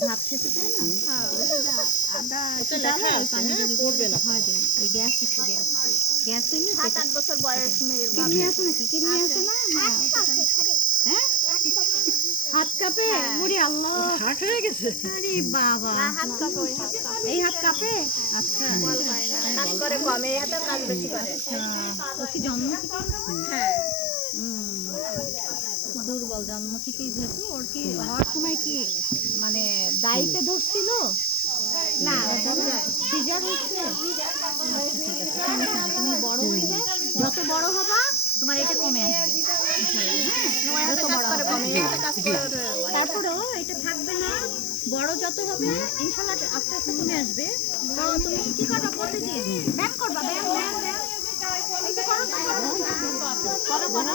ভাত খেতে চায় না? আদা একটু দাও, ওই পানিটা যদি হয় দেন। ওই গ্যাস একটু গ্যাস। গ্যাস এমনি সাত আট বছর বয়স মেয়ের কিডনি আছে নাকি? কিডনি আছে। না? হ্যাঁ হ্যাঁ? হাত কাঁপে? ওরে আল্লাহ। হাট হয়ে গেছে। আরে বাবা। হাত কাঁপে ওই এই হাত কাঁপে? আচ্ছা। কাজ করে কম এই হাতে কাজ বেশি করে। আচ্ছা। ও কি জন্ম হ্যাঁ। হুম, দুর্বল জন্ম থেকেই যেহেতু ওর কি হওয়ার সময় কি মানে সমস্যা নেই। তুমি বড় যত হ্যাঁ? এটা থাকবে না। বড় যত হবে, ইনশাল্লাহ আস্তে আস্তে কমে আসবে। তুমি কি করবা প্রতিদিন? ব্যায়াম করবা, ব্যায়াম ব্যায়াম করো। করো।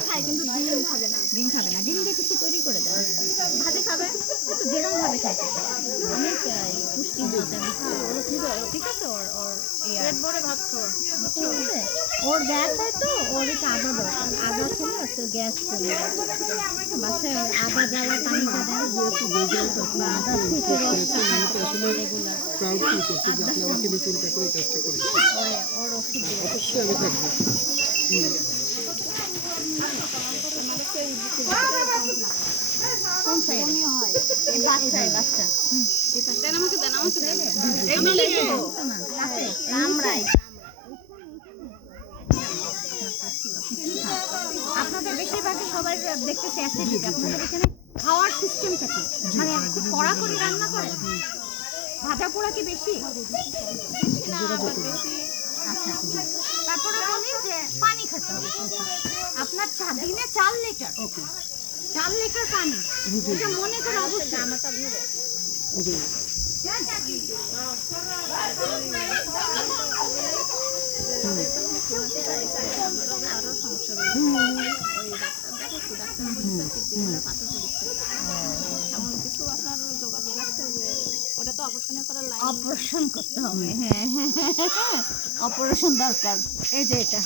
খায় কিন্তু ডিম খাবে না ডিম খাবে না ডিম দিয়ে কিছু তৈরি করে দেয় ভাজি খাবে তো যেরকম ভাবে খাইতে অনেক পুষ্টি ঠিক আছে ওর ওর ইয়ার ভাত খাওয়া ওর গ্যাস হয় তো ওর একটু আদা দরকার আদা খেলে একটু গ্যাস কমে বাসায় ওর আদা জ্বালা পানিটা দেন বা আদা থেকে রসটা রেগুলার প্রাউড ফিল করছি যে আপনি আমাকে নিয়ে চিন্তা করে কাজটা করেছেন। দিয়ে অবশ্যই আমি থাকব। আপনাদের বেশিরভাগই সবাই দেখতেছে আপনাদের এখানে খাওয়ার সিস্টেমটা কি? মানে কড়া করে রান্না করে ভাজা পোড়া কি বেশি আচ্ছা তারপরে বলি যে পানি খেতে হবে আপনার চা দিনে চার লিটার চার লিটার পানি এটা মনে করে অবশ্যই মাথা ঘুরে জি আরো সমস্যা রয়েছে ওই ডাক্তার দেখাচ্ছি ডাক্তার অপারেশন করতে হবে হ্যাঁ হ্যাঁ, হ্যাঁ হ্যাঁ অপারেশন দরকার। এই যে এটা